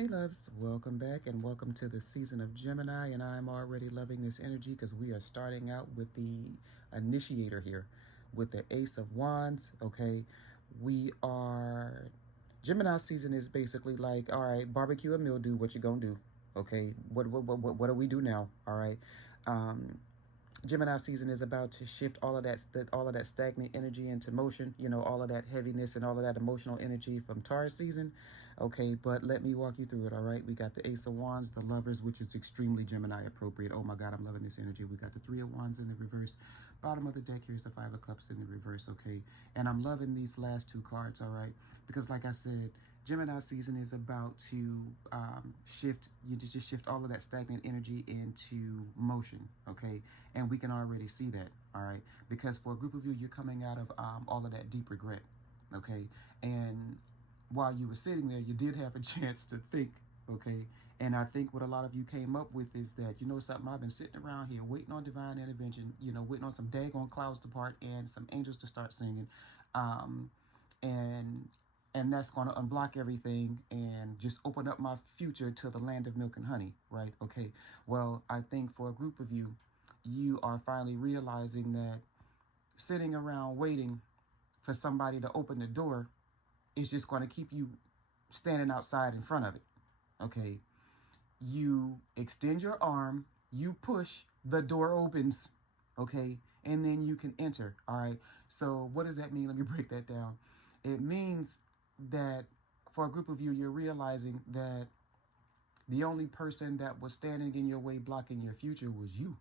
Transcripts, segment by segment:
Hey loves, welcome back and welcome to the season of Gemini. And I'm already loving this energy because we are starting out with the initiator here with the Ace of Wands. Okay, we are Gemini season is basically like, all right, barbecue and mildew, what you gonna do? Okay, what do we do now? All right. Um, Gemini season is about to shift all of that stagnant energy into motion. You know, all of that heaviness and all of that emotional energy from Taurus season. Okay, but let me walk you through it. All right, we got the Ace of Wands, the Lovers, which is extremely Gemini appropriate. Oh my God, I'm loving this energy. We got the Three of Wands in the reverse. Bottom of the deck here is the Five of Cups in the reverse. Okay, and I'm loving these last two cards. All right, because like I said, Gemini season is about to shift. You just shift all of that stagnant energy into motion. Okay, and we can already see that. All right, because for a group of you, you're coming out of all of that deep regret. Okay, and while you were sitting there, you did have a chance to think. Okay, and I think what a lot of you came up with is that, you know something, I've been sitting around here waiting on divine intervention, you know, waiting on some daggone clouds to part and some angels to start singing. Um, and and that's going to unblock everything and just open up my future to the land of milk and honey, right? Okay, well, I think for a group of you, you are finally realizing that sitting around waiting for somebody to open the door is just going to keep you standing outside in front of it. Okay, you extend your arm, you push, the door opens. Okay, and then you can enter. All right, so what does that mean? Let me break that down. It means that for a group of you, you're realizing that the only person that was standing in your way blocking your future was you.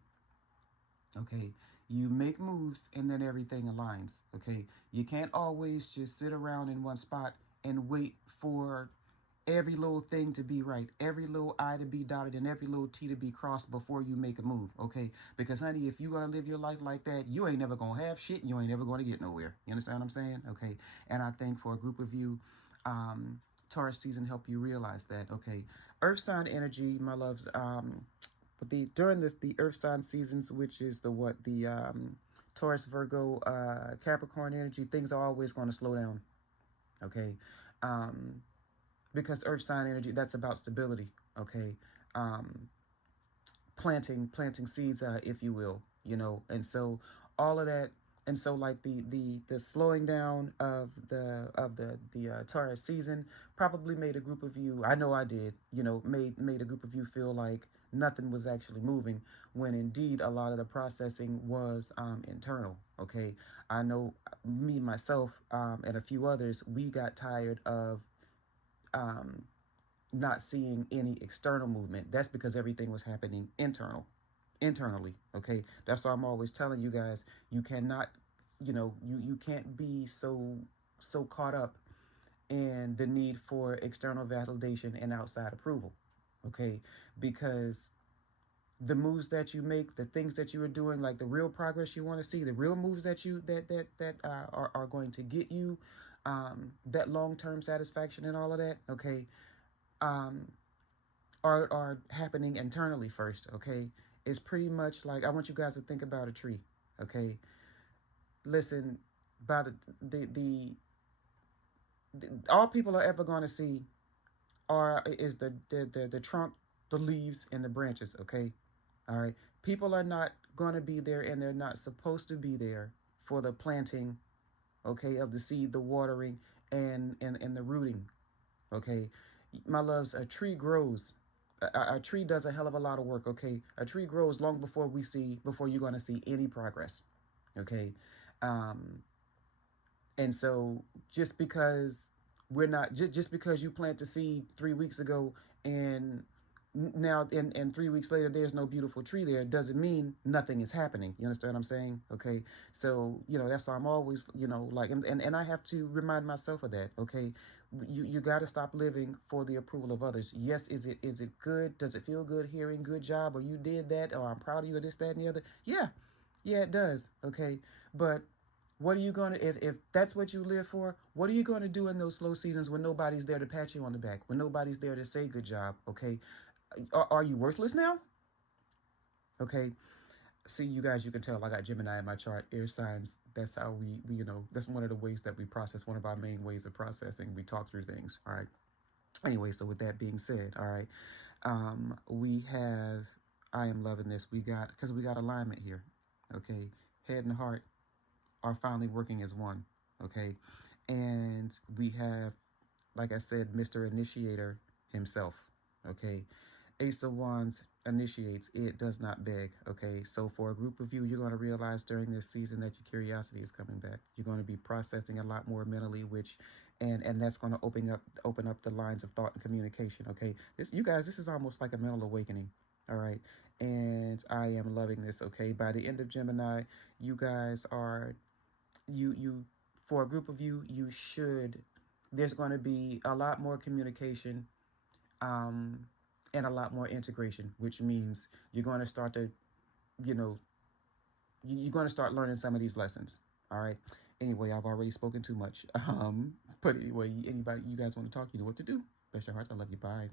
Okay, you make moves and then everything aligns. Okay, you can't always just sit around in one spot and wait for every little thing to be right, every little I to be dotted, and every little T to be crossed before you make a move. Okay, because honey, if you gonna live your life like that, you ain't never gonna have shit, and you ain't never gonna get nowhere. You understand what I'm saying? Okay, and I think for a group of you, Taurus season help you realize that. Okay, Earth sign energy, my loves. But during the Earth sign seasons, which is the Taurus, Virgo, Capricorn energy, things are always going to slow down. Okay, um, because Earth sign energy, that's about stability. Okay, um, planting seeds, if you will, you know, and so all of that, and so like the slowing down of the Taurus season probably made a group of you, I know I did, you know, made a group of you feel like nothing was actually moving, when indeed a lot of the processing was internal. Okay, I know me myself, and a few others, we got tired of um, not seeing any external movement. That's because everything was happening internally. Okay, that's why I'm always telling you guys, you cannot, you know, you can't be so caught up in the need for external validation and outside approval. Okay, because the moves that you make, the things that you are doing, like the real progress you want to see, the real moves that you that are going to get you that long-term satisfaction and all of that. Okay, um, are happening internally first. Okay, it's pretty much like, I want you guys to think about a tree. Okay, listen, by the all people are ever going to see are is the trunk, the leaves, and the branches. Okay, all right, people are not going to be there, and they're not supposed to be there for the planting, okay, of the seed, the watering, and the rooting. Okay, my loves, a tree grows. A tree does a hell of a lot of work. Okay, a tree grows long before you're going to see any progress. Okay, um, and so just because we're not just because you plant the seed 3 weeks ago, and now and 3 weeks later there's no beautiful tree there, doesn't mean nothing is happening. You understand what I'm saying? Okay, so you know that's why I'm always, you know, like, and I have to remind myself of that. Okay, you got to stop living for the approval of others. Yes, is it good? Does it feel good hearing good job, or you did that, or I'm proud of you, or this, that, and the other? Yeah, it does. Okay, but what are you going to, if that's what you live for, what are you going to do in those slow seasons when nobody's there to pat you on the back, when nobody's there to say good job? Okay, are you worthless now? Okay, see, you guys, you can tell I got Gemini in my chart, air signs. That's how we, you know, that's one of the ways that we process, one of our main ways of processing. We talk through things. All right, Anyway, so with that being said, all right, we have, I am loving this. Because we got alignment here, okay? Head and heart are finally working as one, okay? And we have, like I said, Mr. Initiator himself, okay? Ace of Wands initiates, it does not beg, okay? So for a group of you, you're going to realize during this season that your curiosity is coming back. You're going to be processing a lot more mentally, which and that's going to open up the lines of thought and communication, okay? You guys, this is almost like a mental awakening, all right? And I am loving this, okay? By the end of Gemini, you guys are you for a group of you, there's going to be a lot more communication, um, and a lot more integration, which means you're going to start to, you know, you're going to start learning some of these lessons. All right. Anyway, I've already spoken too much. But anyway, anybody, you guys want to talk, you know what to do. Bless your hearts. I love you. Bye.